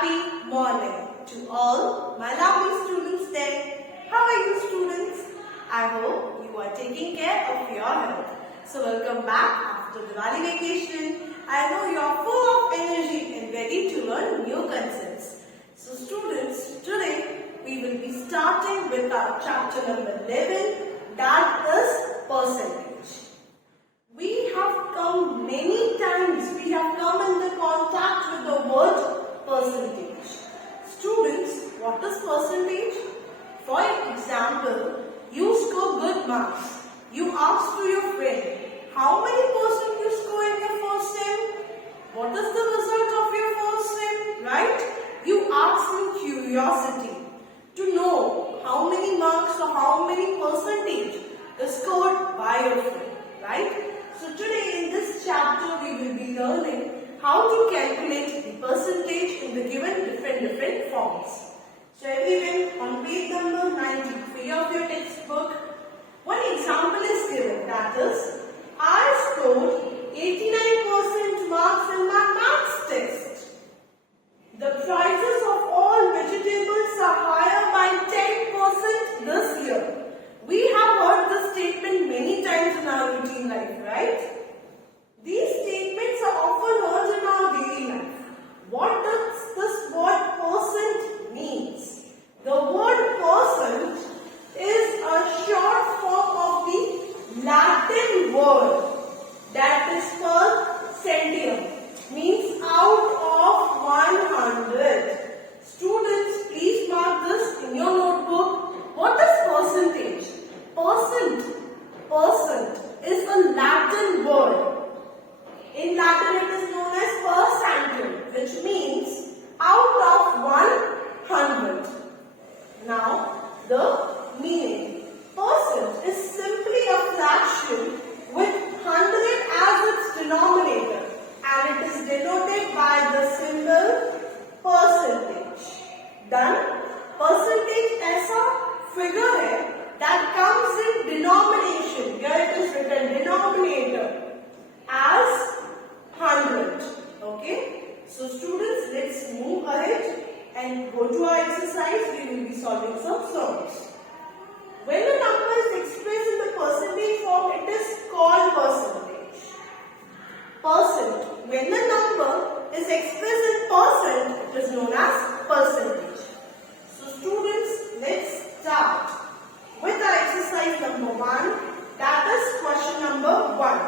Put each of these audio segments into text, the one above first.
Happy morning to all my lovely students there. How are you students? I hope you are taking care of your health. So welcome back after the Diwali vacation. I know you are full of energy and ready to learn new concepts. So students, today we will be starting with our chapter number 11, that is percentage. We have come many times, we have come in the contact with the word percentage. Students, what is percentage? For example, you score good marks. You ask to your friend, how many percent you score in your first sem? What is the result of your first sem? Right? You ask in curiosity to know how many marks or how many percentage is scored by your friend. Right? So today in this chapter we will be learning how to calculate the percentage in the given different forms. So everyone on page number 93 of your textbook, one example is given, that is, I scored 89% marks in my maths test. The prices of all vegetables are higher by 10% this year. We have heard this statement many times in our routine life, right? These statements are often heard in our daily life. What does this word percent means? The word percent is a short form of the Latin word that is called centum, means out of 100. Students, please mark this in your notebook. What is percentage? Percent is a Latin word. In Latin it is known as percentum, which means out of 100. Now, the meaning. Percent is simply a fraction with 100 as its denominator, and it is denoted by the symbol percentage. Done? Percentage ऐसा figure है that comes in denomination. Here it is written denominator as 100. Okay? So students, let's move ahead and go to our exercise. We will be solving some problems. When a number is expressed in the percentage form, it is called percentage. Percent. When the number is expressed in percent, it is known as percentage. So students, let's start with our exercise number 1. That is question number 1.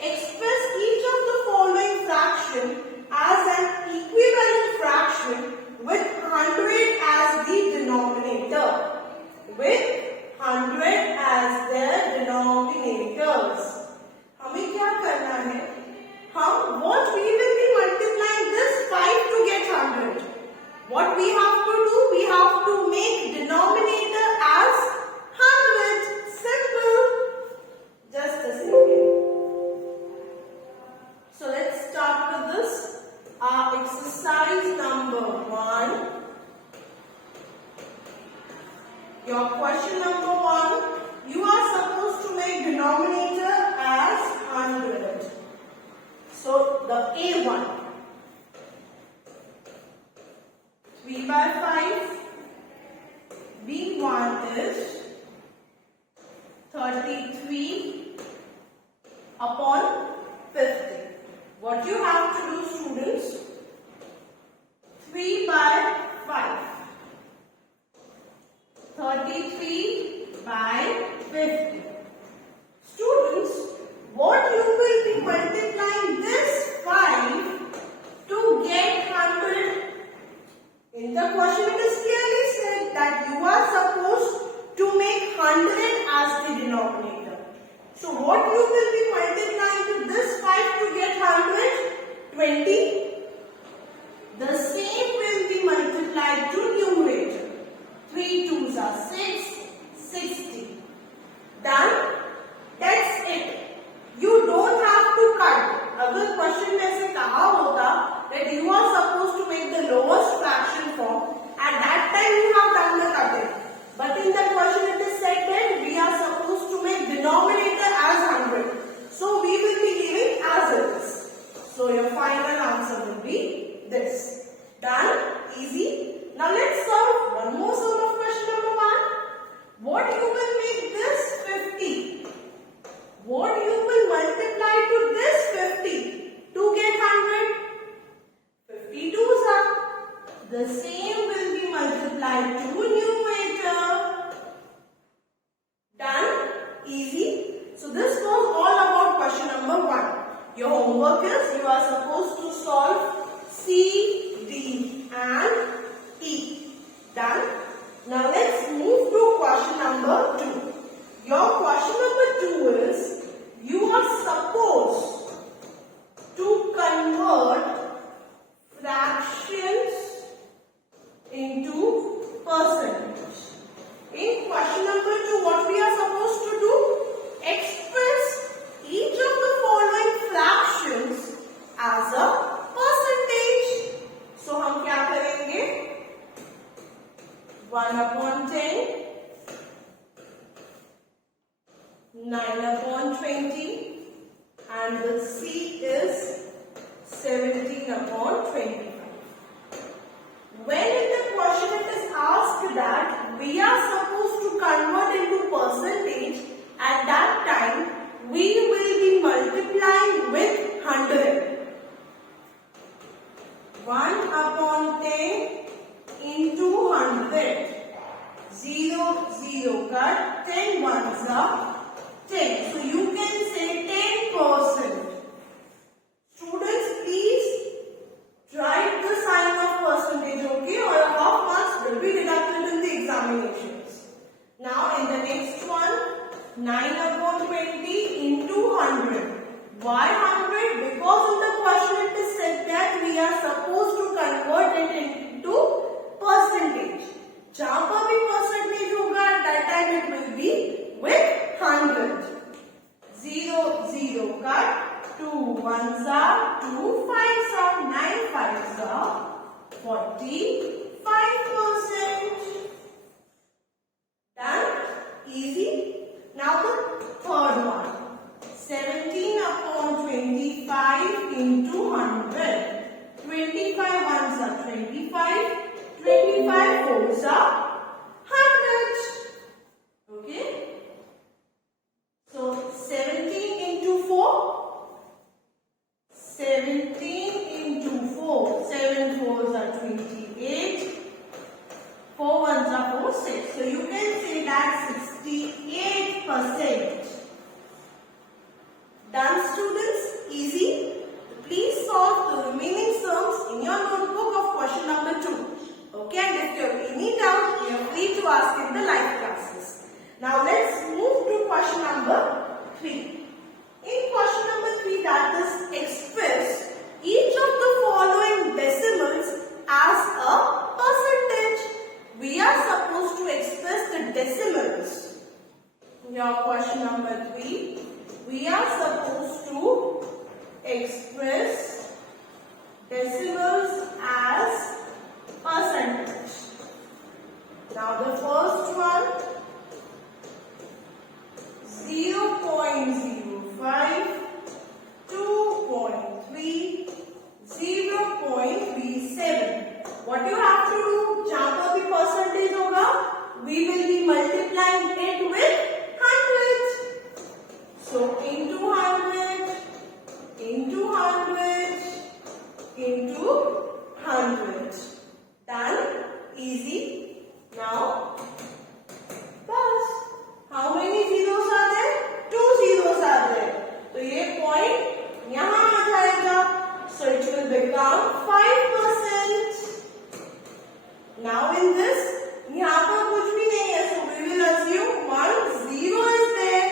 Express each of the following fraction as an equivalent fraction with 100 as the denominator. With 100 as their denominators. हमें क्या करना है? What we will be multiplying this 5 to get 100. What we have to do? We have to make denominator as 100. Simple. Just a second. So let's start with this. Our exercise number 1. Your question number 1. You are supposed to make denominator as 100. So the A1. 3 by 5. B1 is 33 upon 50. What you have to do, students? 3 by 5. 33 by The same will be multiplied to numerator. Done? Easy. So this was all about question number 1. Your homework is you are supposed to solve C, D and E. Done? Now let's move to question number 2. Your question number 2 is you are supposed to convert fractions into percentage. In question number 2, what we are supposed to do? Express each of the following fractions as a percentage. So हम क्या करेंगे? 1/10, 9/20, and the C is 17/25. When in the question it is asked that we are supposed to convert into percentage, at that time we will be multiplying with 100. 1/10 into 100. 0, 0 cut. 10 ones are 10. So you can say 10%. Students, please write the sign of percentage, okay, or half marks will be deducted in the examinations. Now in the next one, 9/20 into 100. Why 100? Because in the question it is said that we are supposed to convert it into percentage. जहाँ पर भी percentage होगा, at that time it will be with 100. 0, 0 cut. 2 ones are 2 5s are 9 5s are 45%. Done? Easy. Now the third one. 17/25 into 100. 25 ones are 25. 25 fours are 100. Okay. So 17 into 4. 17 into 4. 7 fours are 28. 4 ones are 4, 6. So you can say that 68%. Done, students? Easy. Please solve the remaining sums in your notebook of question number 2. Okay, and if you have any doubt, you are free to ask in the live classes. Now let's move to question number 3. In question number 3, that is express each of the following decimals as a percentage. We are supposed to express the decimals. Your question number 3, we are supposed to express decimals as percentage. Now the first one, 0.05, 2.3, 0.37. What you have to do? जहाँ पर भी percentage होगा, we will be multiplying it with 100. So into 100, into 100, into 100. Done? Easy. Now, bus. How many zeros are there? 2 zeros are there. So ये point यहाँ आ जाएगा. So it will become 5%. Now in this, यहाँ पर कुछ भी नहीं है. So we will assume 1 0 is there.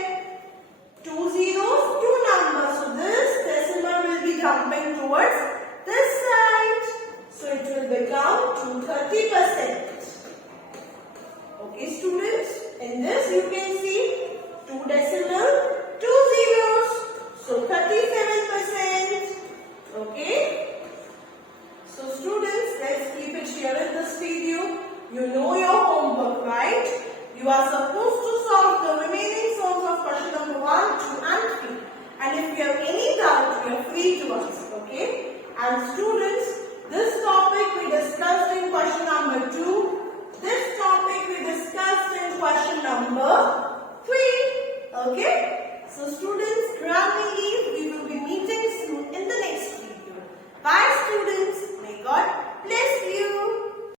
2 zeros, 2 numbers. So this decimal will be jumping towards this side. So it will become 230%. Okay, students. In this you can see 2 decimal, 2 zeros. So 37%. Okay. So students, let's keep it here in this video. You know your homework, right? You are supposed to solve the remaining sums of question number 1, 2 and 3. And if you have any doubt, you are free to ask. Okay. And students, this topic we discussed in question number 2. This topic we discussed in question number 3. Okay. So students, grab me leave. We will be meeting soon in the next